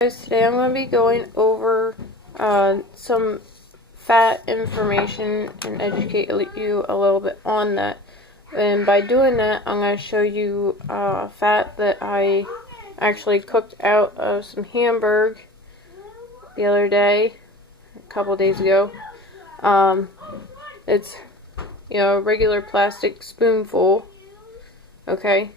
Guys, today I'm going to be going over some fat information and educate you a little bit on that. And by doing that, I'm going to show you fat that I actually cooked out of some hamburger the other day, a couple days ago. It's, a regular plastic spoonful, okay?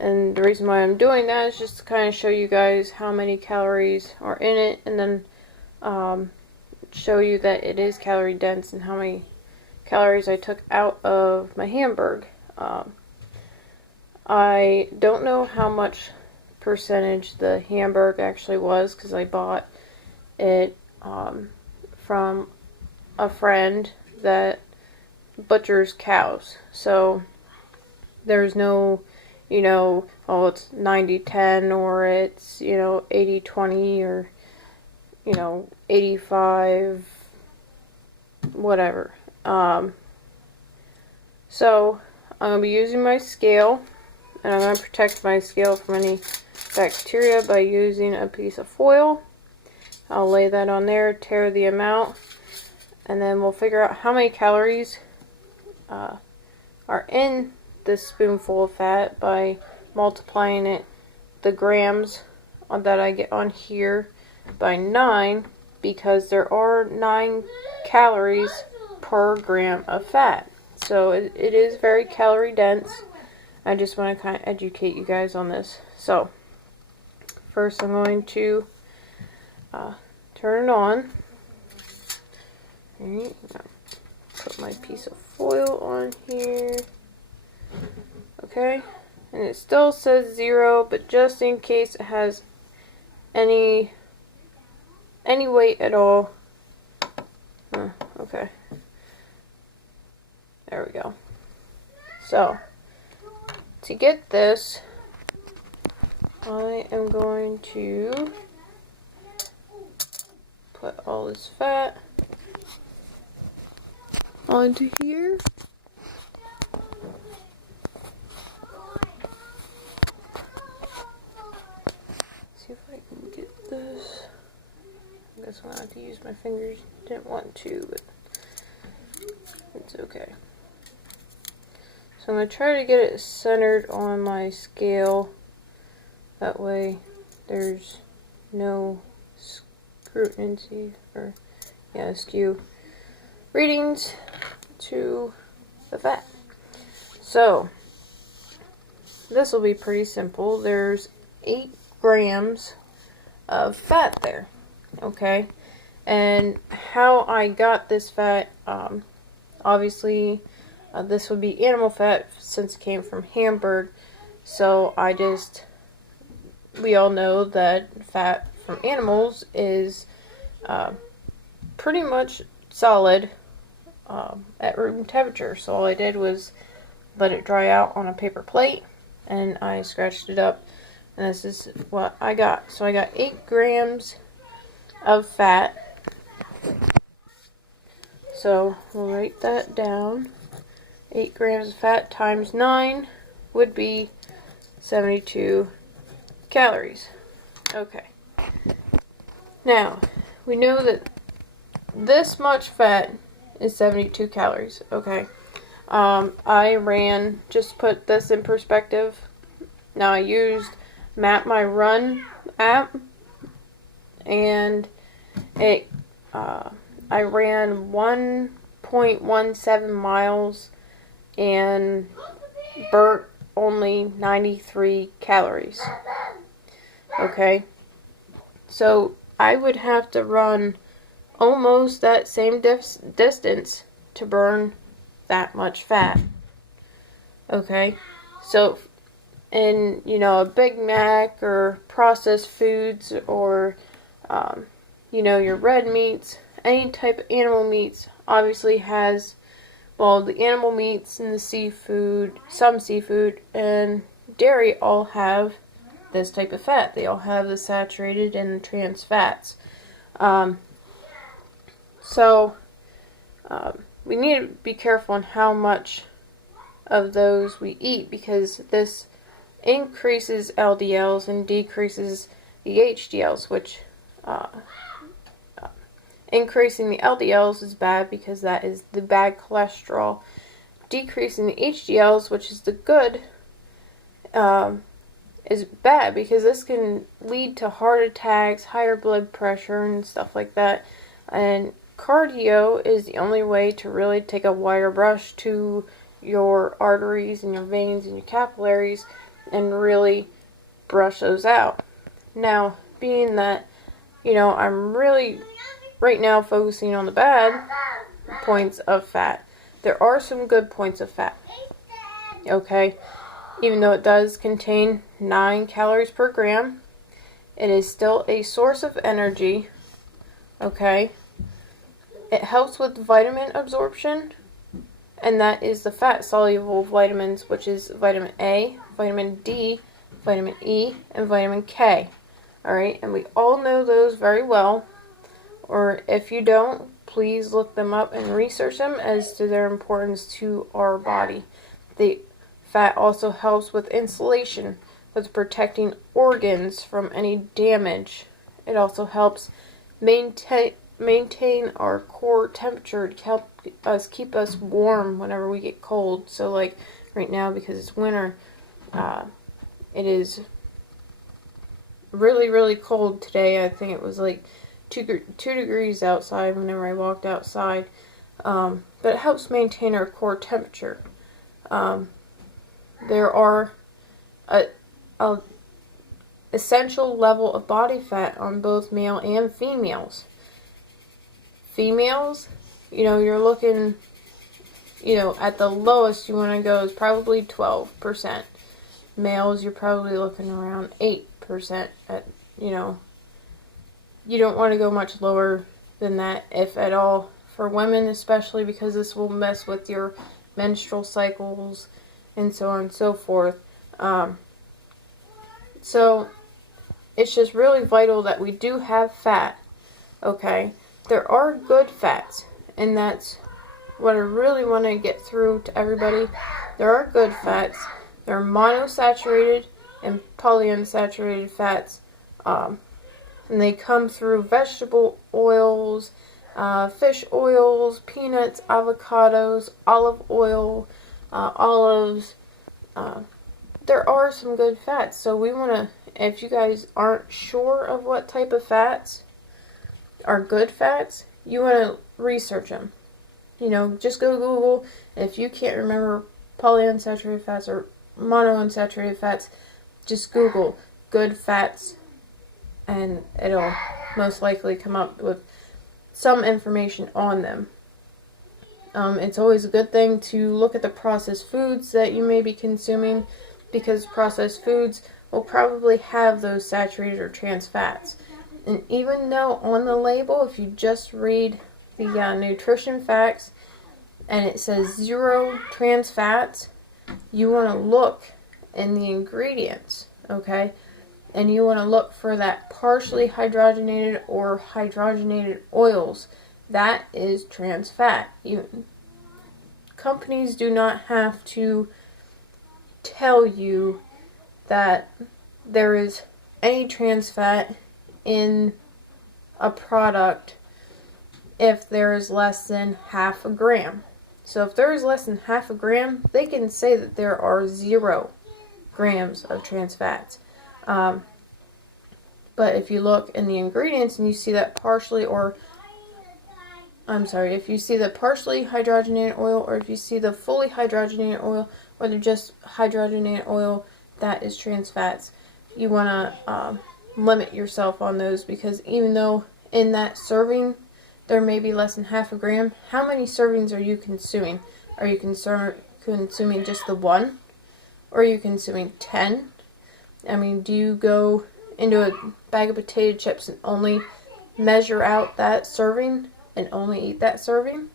And the reason why I'm doing that is just to kind of show you guys how many calories are in it, and then show you that it is calorie dense and how many calories I took out of my hamburger. I don't know how much percentage the hamburger actually was because I bought it from a friend that butchers cows. So there's no oh, it's 90-10 or it's, 80-20 or, 85, whatever. So I'm going to be using my scale, and I'm going to protect my scale from any bacteria by using a piece of foil. I'll lay that on there, tear the amount, and then we'll figure out how many calories are in this spoonful of fat by multiplying the grams that I get on here by 9, because there are 9 calories per gram of fat. So it is very calorie dense. I just want to kind of educate you guys on this. So first I'm going to turn it on. Alright, put my piece of foil on here. Okay, and it still says 0, but just in case it has any weight at all. Okay, there we go. So to get this, I am going to put all this fat onto here. See if I can get this. I guess I'm going to have to use my fingers. Didn't want to, but it's okay. So I'm going to try to get it centered on my scale. That way there's no scrutiny or skew readings to the fat. So this will be pretty simple. There's 8 grams of fat there, okay? And how I got this fat, obviously this would be animal fat since it came from hamburger. So we all know that fat from animals is pretty much solid at room temperature. So all I did was let it dry out on a paper plate, and I scratched it up, and this is what I got. So I got 8 grams of fat. So we'll write that down. 8 grams of fat times 9 would be 72 calories. Okay. Now, we know that this much fat is 72 calories. Okay. I ran, just to put this in perspective, now I used Map My Run app, and I ran 1.17 miles and burnt only 93 calories. Okay, so I would have to run almost that same distance to burn that much fat. Okay, so in a Big Mac or processed foods or your red meats, any type of animal meats obviously has, well, the animal meats and the seafood, some seafood and dairy all have this type of fat. They all have the saturated and the trans fats. So we need to be careful on how much of those we eat, because this increases LDLs and decreases the HDLs, which increasing the LDLs is bad because that is the bad cholesterol. Decreasing the HDLs, which is the good, is bad because this can lead to heart attacks, higher blood pressure, and stuff like that. And cardio is the only way to really take a wire brush to your arteries and your veins and your capillaries and really brush those out. Now, being that, I'm really right now focusing on the bad points of fat, there are some good points of fat. Okay? Even though it does contain 9 calories per gram, it is still a source of energy. Okay? It helps with vitamin absorption, and that is the fat-soluble vitamins, which is vitamin A, vitamin D, vitamin E, and vitamin K. Alright? And we all know those very well. Or if you don't, please look them up and research them as to their importance to our body. The fat also helps with insulation, with protecting organs from any damage. It also helps maintain our core temperature to help us keep us warm whenever we get cold. So like right now, because it's winter, it is really, really cold today. I think it was like 2 degrees outside whenever I walked outside. But it helps maintain our core temperature. There are a essential level of body fat on both male and females. Females, you're looking, at the lowest you want to go is probably 12%. Males, you're probably looking around 8% at, you don't want to go much lower than that, if at all. For women especially, because this will mess with your menstrual cycles and so on and so forth. So it's just really vital that we do have fat. Okay? There are good fats, and that's what I really want to get through to everybody. There are good fats. There are monosaturated and polyunsaturated fats. And they come through vegetable oils, fish oils, peanuts, avocados, olive oil, olives. There are some good fats. So we want to, if you guys aren't sure of what type of fats are good fats, you want to research them. Just go Google. If you can't remember polyunsaturated fats or monounsaturated fats, just Google good fats, and it'll most likely come up with some information on them. It's always a good thing to look at the processed foods that you may be consuming, because processed foods will probably have those saturated or trans fats. And even though on the label, if you just read the nutrition facts and it says 0 trans fats, you want to look in the ingredients, okay? And you want to look for that partially hydrogenated or hydrogenated oils. That is trans fat. Companies do not have to tell you that there is any trans fat in a product if there is less than half a gram. So if there is less than half a gram, they can say that there are 0 grams of trans fats. But if you look in the ingredients and you see that if you see the partially hydrogenated oil, or if you see the fully hydrogenated oil, or the just hydrogenated oil, that is trans fats. You want to limit yourself on those, because even though in that serving there may be less than half a gram, how many servings are you consuming? Are you consuming just the 1? Or are you consuming 10? I mean, do you go into a bag of potato chips and only measure out that serving and only eat that serving?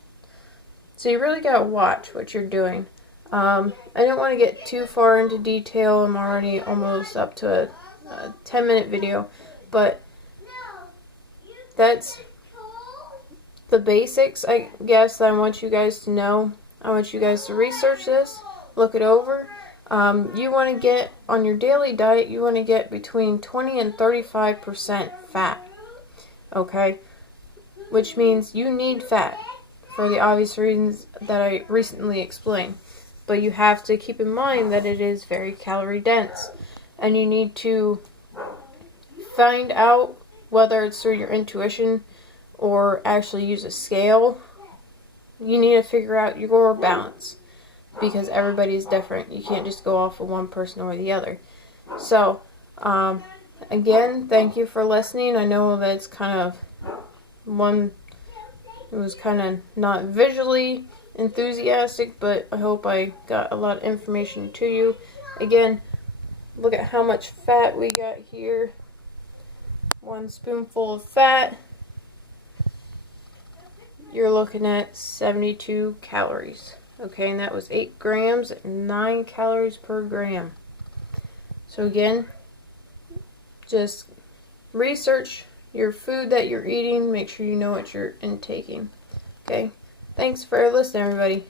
So you really got to watch what you're doing. I don't want to get too far into detail. I'm already almost up to a 10-minute video, but that's the basics, I guess, that I want you guys to know. I want you guys to research this, look it over. You want to get, on your daily diet, you want to get between 20 and 35% fat. Okay? Which means you need fat for the obvious reasons that I recently explained. But you have to keep in mind that it is very calorie dense. And you need to find out whether it's through your intuition or actually use a scale. You need to figure out your balance, because everybody is different. You can't just go off of one person or the other. So, again, thank you for listening. I know that it's kind of it was kind of not visually enthusiastic, but I hope I got a lot of information to you. Again, look at how much fat we got here. 1 spoonful of fat, you're looking at 72 calories. Okay, and that was 8 grams at 9 calories per gram. So again, just research your food that you're eating. Make sure you know what you're intaking. Okay, thanks for listening, everybody.